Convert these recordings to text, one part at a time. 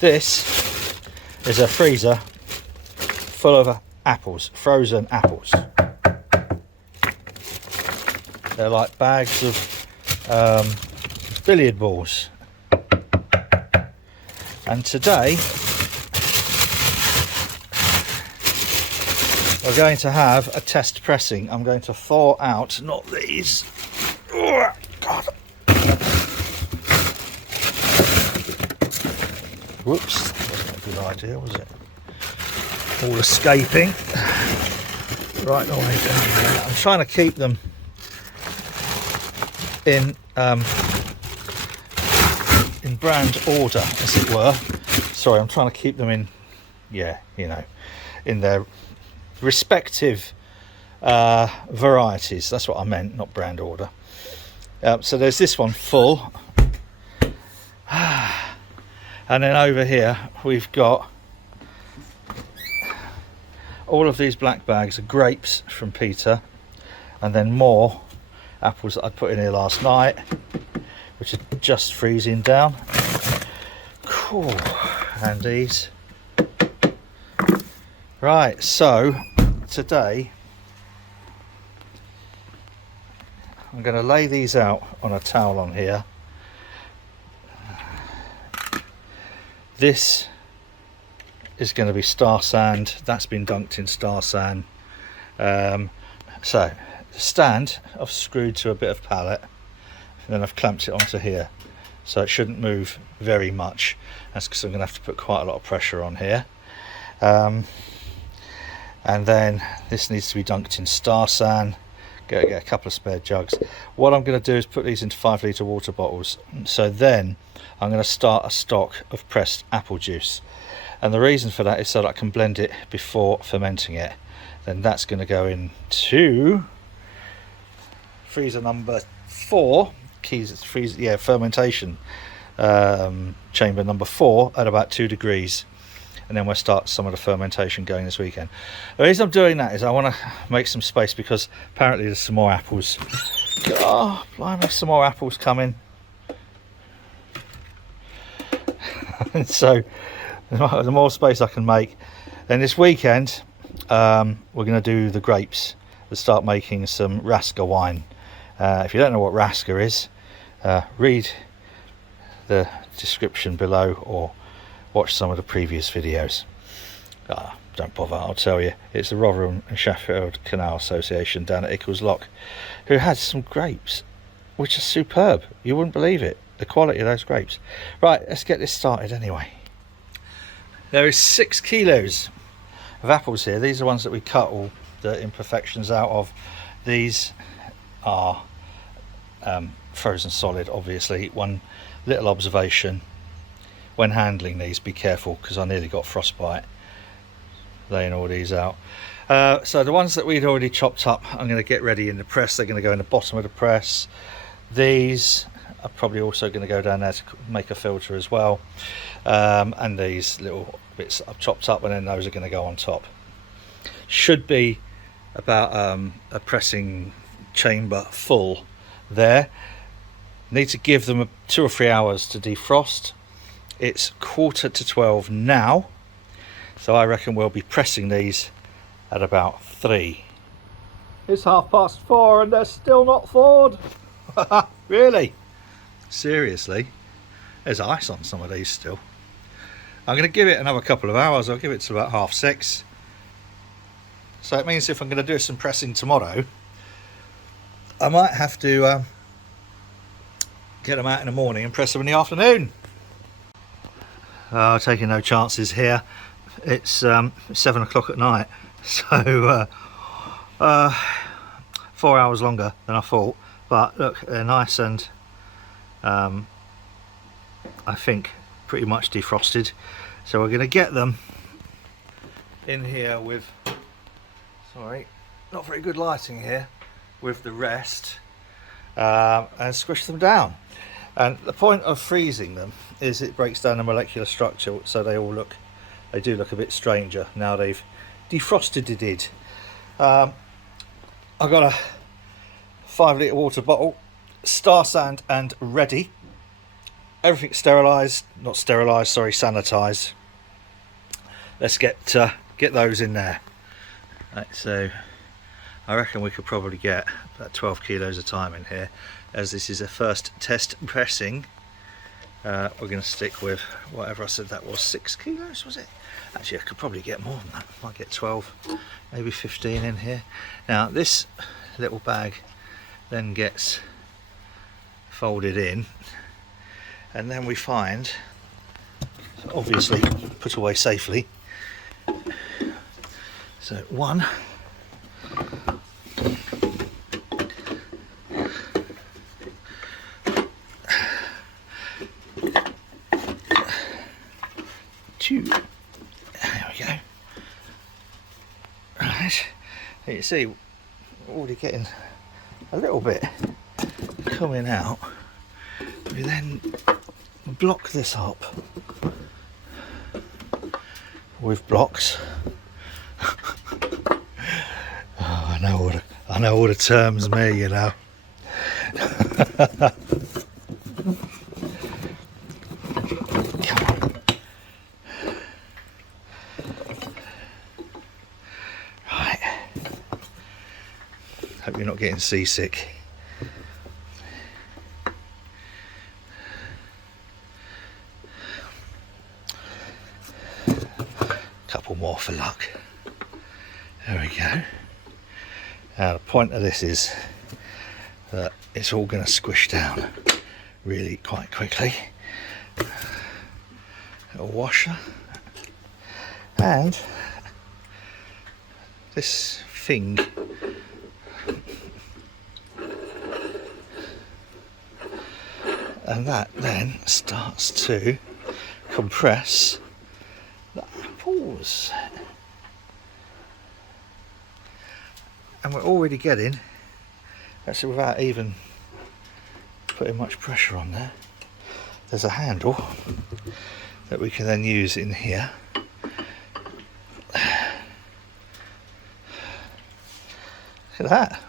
This is a freezer full of apples, frozen apples. They're like bags of billiard balls. And today we're going to have a test pressing. I'm going to thaw out, not these. Oh, God. Whoops, wasn't a good idea, was it? All escaping right the way down there. I'm trying to keep them in brand order, as it were. Sorry, I'm trying to keep them in, yeah, you know, in their respective varieties. That's what I meant, not brand order. So there's this one full. And then over here we've got all of these black bags of grapes from Peter, and then more apples that I put in here last night, which are just freezing down. Cool. And these. Right, so today I'm going to lay these out on a towel on here. This is going to be Star Sand. That's been dunked in Star Sand. So the stand I've screwed to a bit of pallet, and then I've clamped it onto here, so it shouldn't move very much. That's because I'm going to have to put quite a lot of pressure on here. And then this needs to be dunked in Star Sand. Get a couple of spare jugs. What I'm going to do is put these into 5 litre water bottles. So then I'm going to start a stock of pressed apple juice. And the reason for that is so that I can blend it before fermenting it. Then that's going to go into freezer number 4. Fermentation chamber number 4 at about 2 degrees. And then we'll start some of the fermentation going this weekend. The reason I'm doing that is I want to make some space, because apparently there's some more apples. Oh, blimey, some more apples coming. And so the more space I can make. Then this weekend we're going to do the grapes and start making some Raska wine. If you don't know what Raska is, read the description below or watch some of the previous videos. Don't bother, I'll tell you. It's the Rotherham and Sheffield Canal Association down at Ickles Lock, who had some grapes which are superb. You wouldn't believe it, the quality of those grapes. Right, let's get this started anyway. There is 6 kilos of apples here. These are ones that we cut all the imperfections out of. These are frozen solid, obviously. One little observation: when handling these, be careful, because I nearly got frostbite laying all these out. So the ones that we'd already chopped up, I'm going to get ready in the press. They're going to go in the bottom of the press. These are probably also going to go down there to make a filter as well. And these little bits I've chopped up, and then those are going to go on top. Should be about a pressing chamber full there. Need to give them 2 or 3 hours to defrost. It's 11:45 now, so I reckon we'll be pressing these at about 3. It's 4:30 and they're still not thawed. Really? Seriously? There's ice on some of these still. I'm going to give it another couple of hours. I'll give it to about 6:30. So it means if I'm going to do some pressing tomorrow, I might have to get them out in the morning and press them in the afternoon. Taking no chances here. It's 7 o'clock at night, so 4 hours longer than I thought. But look, they're nice and I think pretty much defrosted. So we're going to get them in here with, sorry, not very good lighting here, with the rest, and squish them down. And the point of freezing them is it breaks down the molecular structure, so they do look a bit stranger now they've defrosted. I've got a 5 litre water bottle, Star Sand and ready. everything's sterilised, not sterilised, sorry, sanitised. Let's get those in there. Right, so I reckon we could probably get about 12 kilos of time in here. As this is a first test pressing, we're going to stick with whatever I said that was, 6 kilos was it? Actually I could probably get more than that, might get 12, maybe 15 in here. Now this little bag then gets folded in, and then we find, obviously put away safely. So 1, 2, there we go. Right, you see we're already getting a little bit coming out. We then block this up with blocks. Oh, I know all the terms, me, you know. Come on. Right. Hope you're not getting seasick. Couple more for luck. There we go. Now the point of this is that it's all going to squish down really quite quickly. A washer, and this thing and that then starts to compress the apples. And we're already getting, actually without even putting much pressure on there, there's a handle that we can then use in here. Look at that.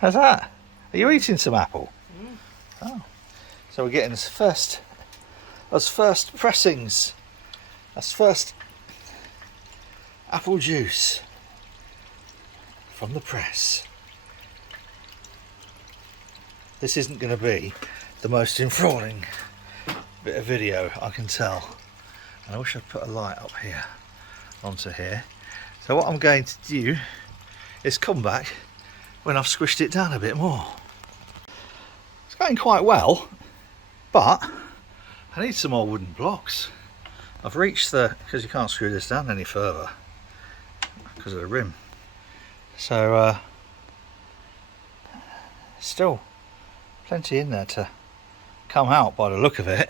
How's that? Are you eating some apple? Oh. So we're getting those first pressings. That's first apple juice from the press. This isn't going to be the most enthralling bit of video, I can tell. And I wish I'd put a light up here onto here. So what I'm going to do is come back when I've squished it down a bit more. It's going quite well, but I need some more wooden blocks. I've reached because you can't screw this down any further because of the rim. So still plenty in there to come out by the look of it,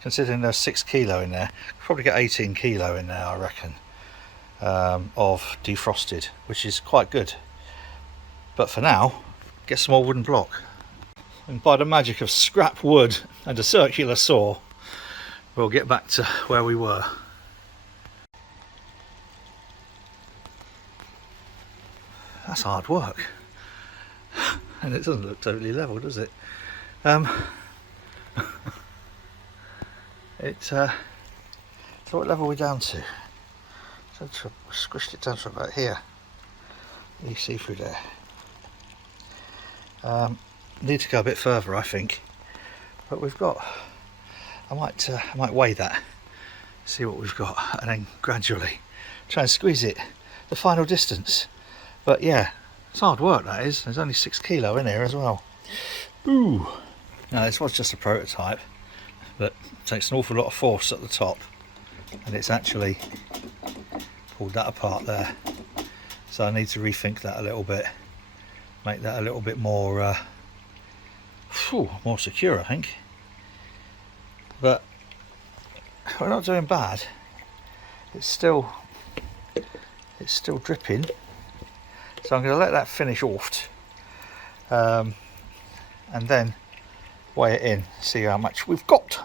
considering there's 6 kilo in there. Probably get 18 kilo in there, I reckon, of defrosted, which is quite good. But for now, get some more wooden block, and by the magic of scrap wood and a circular saw, we'll get back to where we were. That's hard work, and it doesn't look totally level, does it? So what level are we down to? So squished it down to about here. You see through there. Need to go a bit further, I think, but we've got. I might weigh that, see what we've got, and then gradually try and squeeze it the final distance. But yeah, it's hard work, that is. There's only 6 kilo in here as well. Ooh. Now this was just a prototype, but it takes an awful lot of force at the top, and it's actually pulled that apart there. So I need to rethink that a little bit, make that a little bit more more secure, I think. But we're not doing bad. It's still dripping. So I'm going to let that finish off, and then weigh it in, see how much we've got.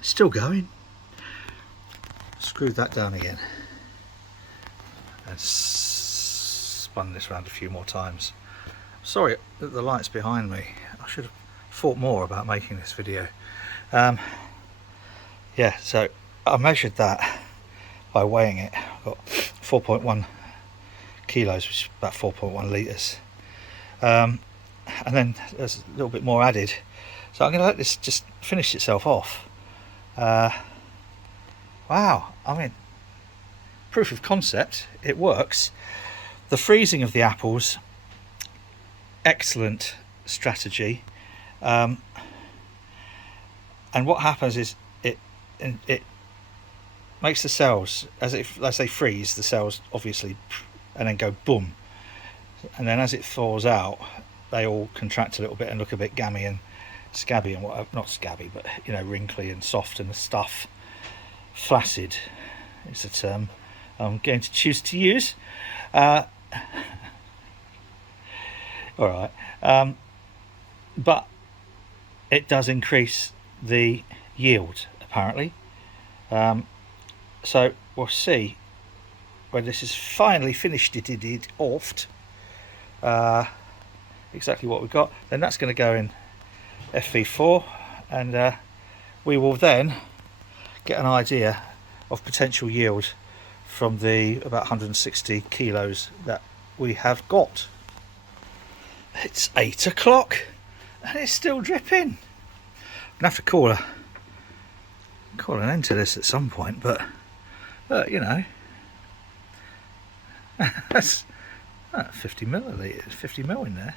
Still going. Screwed that down again and spun this around a few more times. Sorry that the light's behind me. I should have thought more about making this video. Yeah, so I measured that by weighing it. I've got 4.1 kilos, which is about 4.1 litres. And then there's a little bit more added. So I'm going to let this just finish itself off. Wow, I mean, proof of concept, it works. The freezing of the apples, excellent strategy. And what happens is it makes the cells, as they freeze, the cells obviously, and then go boom. And then as it thaws out, they all contract a little bit and look a bit gammy and scabby and whatever. Not scabby, but you know, wrinkly and soft and stuff. Flaccid is the term I'm going to choose to use. All right, but it does increase the yield apparently. So we'll see when this is finally finished off. Exactly what we've got. Then that's going to go in FV4, and we will then get an idea of potential yield from the about 160 kilos that we have got. It's 8 o'clock and it's still dripping. I'm gonna have to call an end to this at some point, but you know, that's 50 millilitres, 50 mil in there.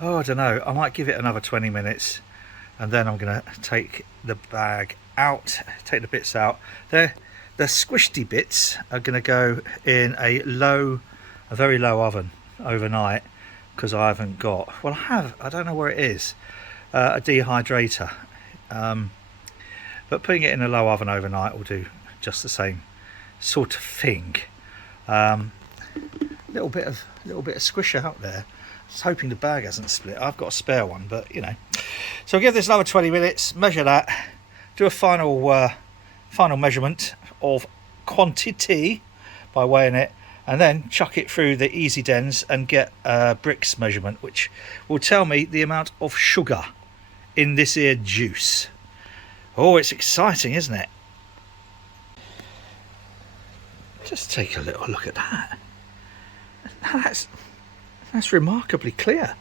Oh, I don't know, I might give it another 20 minutes and then I'm gonna take the bag out, take the bits out. The squishy bits are gonna go in a very low oven overnight, because I haven't got, well I don't know where it is, a dehydrator, but putting it in a low oven overnight will do just the same sort of thing. Little bit of squisher out there. Just hoping the bag hasn't split. I've got a spare one, but you know. So I'll give this another 20 minutes, measure that, do a final measurement of quantity by weighing it, and then chuck it through the Easy Dens and get a Brix measurement, which will tell me the amount of sugar in this here juice. Oh, it's exciting, isn't it? Just take a little look at that. That's remarkably clear.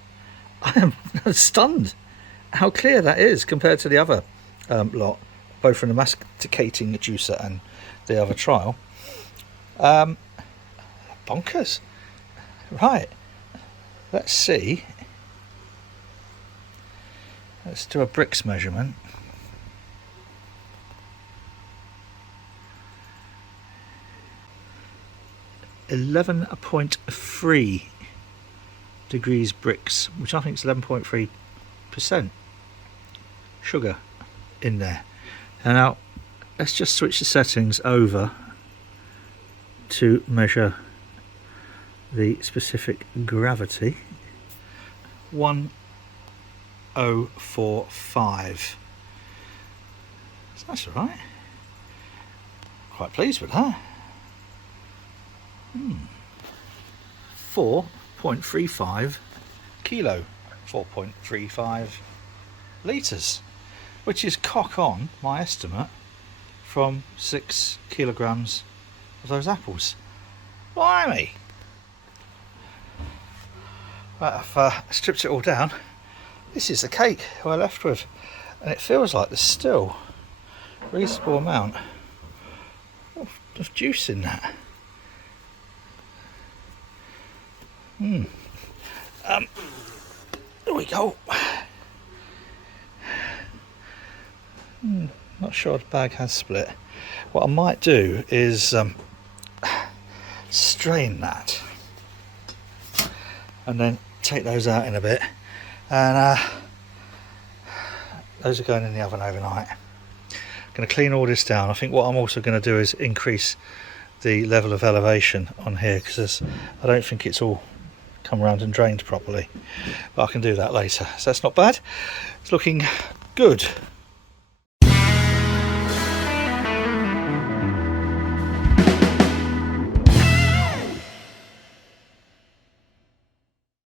I am stunned how clear that is compared to the other lot, both from the masticating juicer and the other trial. Bonkers. Right, let's see. Let's do a Brix measurement. .3 degrees Brix, which I think is 11.3% sugar in there. And now let's just switch the settings over to measure the specific gravity. 1045. So that's all right. Quite pleased with that. 4.35 kilo, 4.35 litres, which is cock on my estimate from 6 kilograms of those apples. Blimey! Right, I've stripped it all down. This is the cake we're left with, and it feels like there's still a reasonable amount of juice in that. There we go. Not sure the bag has split. What I might do is strain that and then take those out in a bit, and those are going in the oven overnight. I'm going to clean all this down. I think what I'm also going to do is increase the level of elevation on here, because I don't think it's all come around and drained properly, but I can do that later. So that's not bad. It's looking good.